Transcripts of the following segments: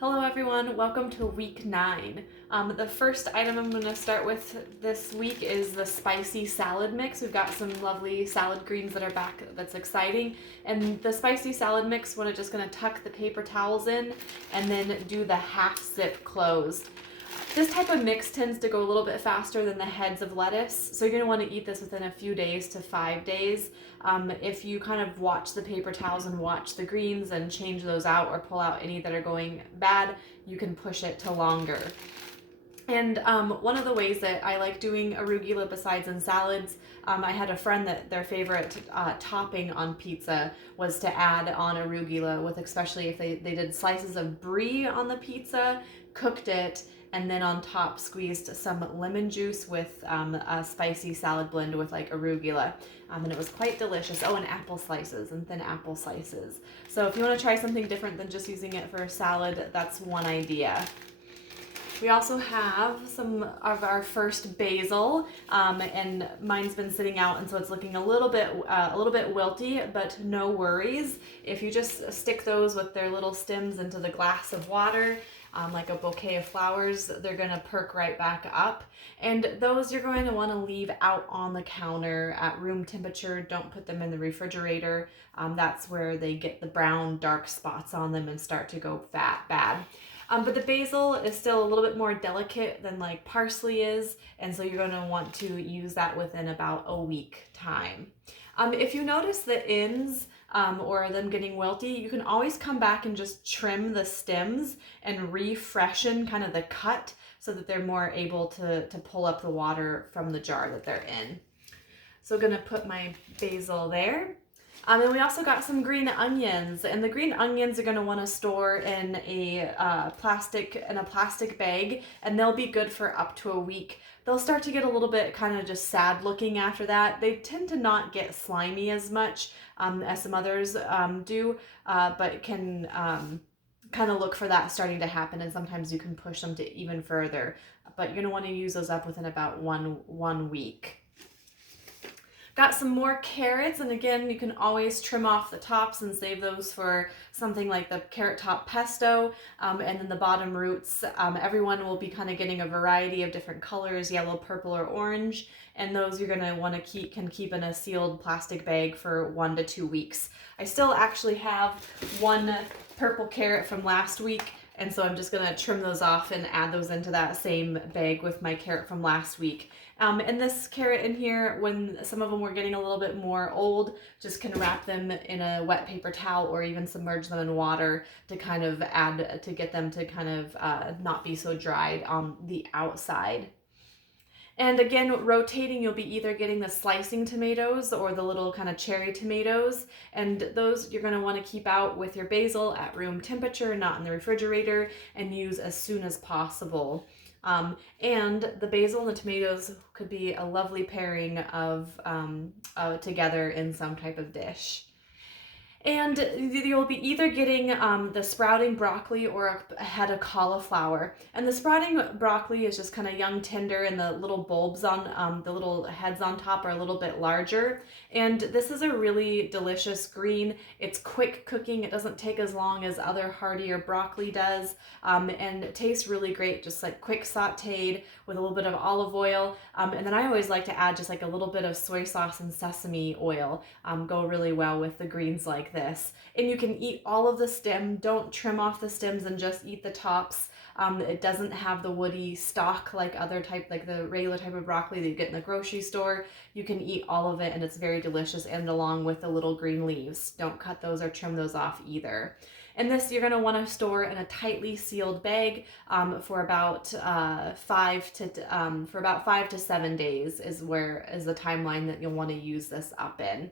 Hello everyone, welcome to week 9. The first item I'm going to start with this week is the spicy salad mix. We've got some lovely salad greens that are back that's exciting. And the spicy salad mix, we're just going to tuck the paper towels in and then do the half zip closed. This type of mix tends to go a little bit faster than the heads of lettuce, so you're going to want to eat this within a few days to 5 days. If you kind of watch the paper towels and watch the greens and change those out or pull out any that are going bad, you can push it to longer. And one of the ways that I like doing arugula besides in salads, I had a friend that their favorite topping on pizza was to add on arugula with, especially if they did slices of brie on the pizza, cooked it, and then on top squeezed some lemon juice with a spicy salad blend with like arugula. And it was quite delicious. Oh, and apple slices and thin apple slices. So if you want to try something different than just using it for a salad, that's one idea. We also have some of our first basil, and mine's been sitting out, and so it's looking a little bit wilty, but no worries. If you just stick those with their little stems into the glass of water, like a bouquet of flowers, they're gonna perk right back up. And those you're going to want to leave out on the counter at room temperature. Don't put them in the refrigerator. That's where they get the brown dark spots on them and start to go bad. But the basil is still a little bit more delicate than like parsley is, and so you're going to want to use that within about a week time. If you notice the ends or them getting wilty, you can always come back and just trim the stems and refreshen kind of the cut so that they're more able to pull up the water from the jar that they're in. So I'm going to put my basil there. And we also got some green onions, and the green onions are going to want to store in a plastic bag, and they'll be good for up to a week. They'll start to get a little bit kind of just sad looking after that. They tend to not get slimy as much as some others do, but can kind of look for that starting to happen, and sometimes you can push them to even further. But you're going to want to use those up within about one week. Got some more carrots, and again, you can always trim off the tops and save those for something like the carrot top pesto, and then the bottom roots. Everyone will be kind of getting a variety of different colors, yellow, purple, or orange, and those you're going to want to keep in a sealed plastic bag for 1 to 2 weeks. I still actually have one purple carrot from last week, and so I'm just going to trim those off and add those into that same bag with my carrot from last week. And this carrot in here, when some of them were getting a little bit more old, just can wrap them in a wet paper towel or even submerge them in water to kind of get them to kind of not be so dried on the outside. And again, rotating, you'll be either getting the slicing tomatoes or the little kind of cherry tomatoes. And those you're going to want to keep out with your basil at room temperature, not in the refrigerator, and use as soon as possible. And the basil and the tomatoes could be a lovely pairing of together in some type of dish. And you'll be either getting the sprouting broccoli or a head of cauliflower. And the sprouting broccoli is just kind of young, tender, and the little bulbs on the little heads on top are a little bit larger. And this is a really delicious green. It's quick cooking. It doesn't take as long as other heartier broccoli does. And it tastes really great, just like quick sauteed with a little bit of olive oil. And then I always like to add just like a little bit of soy sauce and sesame oil. Go really well with the greens like this. And you can eat all of the stem. Don't trim off the stems and just eat the tops. It doesn't have the woody stalk like the regular type of broccoli that you get in the grocery store. You can eat all of it, and it's very delicious, and along with the little green leaves. Don't cut those or trim those off either. And this you're going to want to store in a tightly sealed bag for about 5 to 7 days is the timeline that you'll want to use this up in.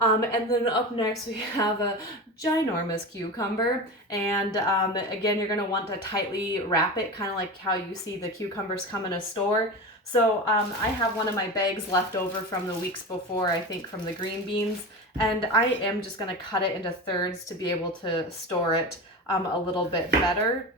And then up next we have a ginormous cucumber, and again you're going to want to tightly wrap it, kind of like how you see the cucumbers come in a store. So I have one of my bags left over from the weeks before, I think from the green beans, and I am just going to cut it into thirds to be able to store it a little bit better.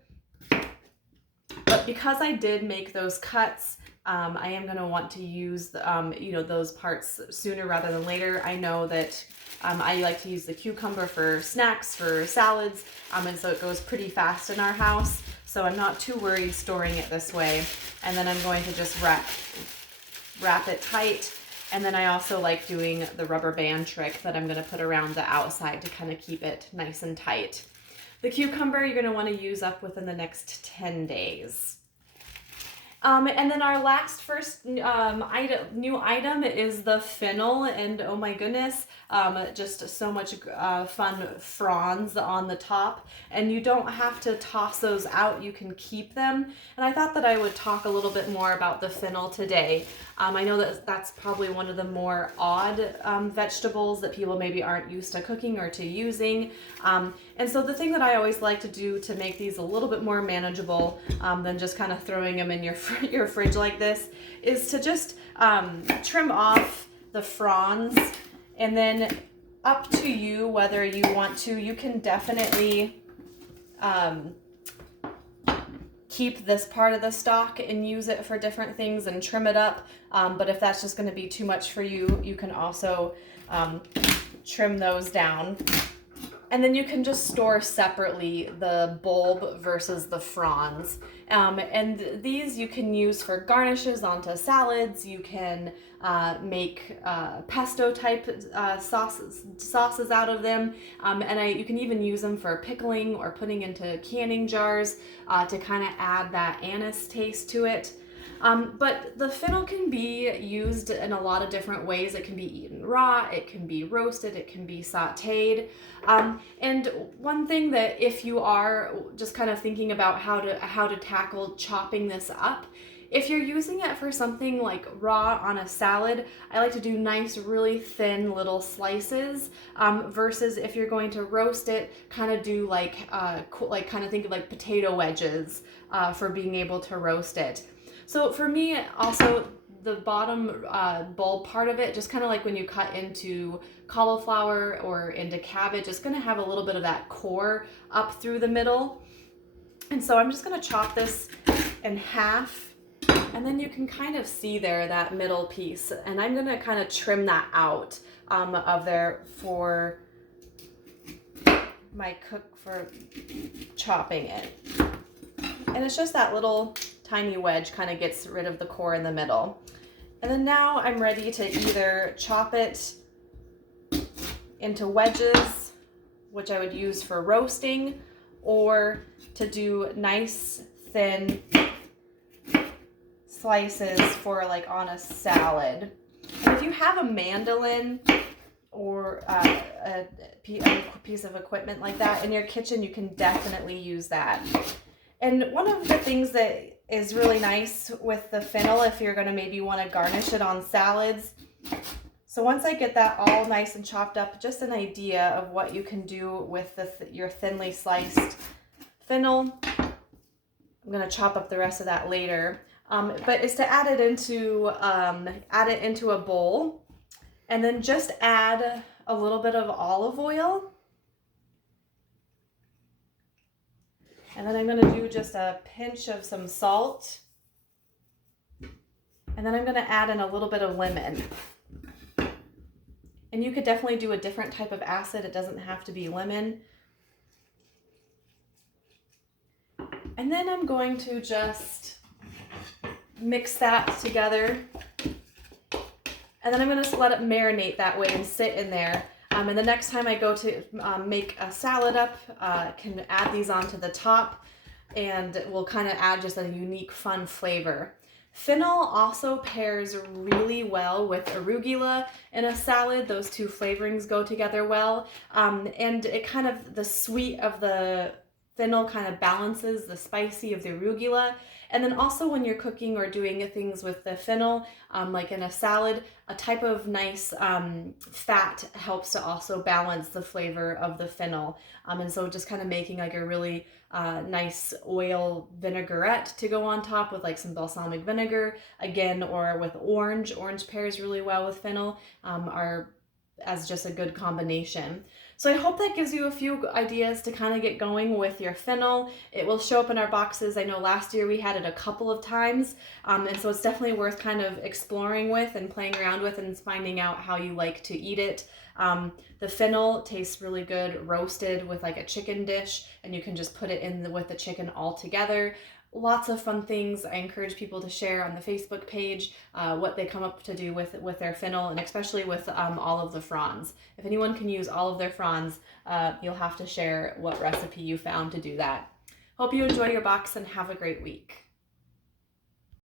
But because I did make those cuts I am going to want to use those parts sooner rather than later. I know that I like to use the cucumber for snacks, for salads, and so it goes pretty fast in our house. So I'm not too worried storing it this way. And then I'm going to just wrap it tight. And then I also like doing the rubber band trick that I'm going to put around the outside to kind of keep it nice and tight. The cucumber you're going to want to use up within the next 10 days. And then our first new item is the fennel, and oh my goodness, just so much fun fronds on the top, and you don't have to toss those out, you can keep them. And I thought that I would talk a little bit more about the fennel today. I know that that's probably one of the more odd vegetables that people maybe aren't used to cooking or to using. And so the thing that I always like to do to make these a little bit more manageable than just kind of throwing them in your fridge like this is to just trim off the fronds, and then up to you whether you want to. You can definitely keep this part of the stalk and use it for different things and trim it up. But if that's just going to be too much for you, you can also trim those down. And then you can just store separately the bulb versus the fronds. And these you can use for garnishes onto salads. You can make pesto type sauces out of them. You can even use them for pickling or putting into canning jars to kind of add that anise taste to it. But the fennel can be used in a lot of different ways. It can be eaten raw, it can be roasted, it can be sauteed. And one thing that if you are just kind of thinking about how to tackle chopping this up, if you're using it for something like raw on a salad, I like to do nice, really thin little slices, versus if you're going to roast it, kind of do think of like potato wedges for being able to roast it. So for me, also, the bottom bulb part of it, just kind of like when you cut into cauliflower or into cabbage, it's going to have a little bit of that core up through the middle. And so I'm just going to chop this in half, and then you can kind of see there that middle piece. And I'm going to kind of trim that out of there for for chopping it. And it's just that little tiny wedge kind of gets rid of the core in the middle. And then now I'm ready to either chop it into wedges, which I would use for roasting, or to do nice thin slices for like on a salad. And if you have a mandolin or a piece of equipment like that in your kitchen, you can definitely use that. And one of the things that is really nice with the fennel, if you're going to maybe want to garnish it on salads. So once I get that all nice and chopped up, just an idea of what you can do with your thinly sliced fennel. I'm going to chop up the rest of that later. But is to add it into a bowl, and then just add a little bit of olive oil. And then I'm going to do just a pinch of some salt. And then I'm going to add in a little bit of lemon. And you could definitely do a different type of acid. It doesn't have to be lemon. And then I'm going to just mix that together. And then I'm going to let it marinate that way and sit in there. And the next time I go to make a salad up, can add these onto the top, and will kind of add just a unique, fun flavor. Fennel also pairs really well with arugula in a salad. Those two flavorings go together well. And it kind of, the sweet of the fennel kind of balances the spicy of the arugula. And then also when you're cooking or doing things with the fennel, like in a salad, a type of nice fat helps to also balance the flavor of the fennel. And so just kind of making like a really nice oil vinaigrette to go on top with like some balsamic vinegar, again, or with orange. Orange pairs really well with fennel, are as just a good combination. So I hope that gives you a few ideas to kind of get going with your fennel. It will show up in our boxes. I know last year we had it a couple of times, and so it's definitely worth kind of exploring with and playing around with and finding out how you like to eat it. The fennel tastes really good roasted with like a chicken dish, and you can just put it in with the chicken all together. Lots of fun things. I encourage people to share on the Facebook page what they come up to do with their fennel, and especially with all of the fronds. If anyone can use all of their fronds, you'll have to share what recipe you found to do that. Hope you enjoy your box and have a great week.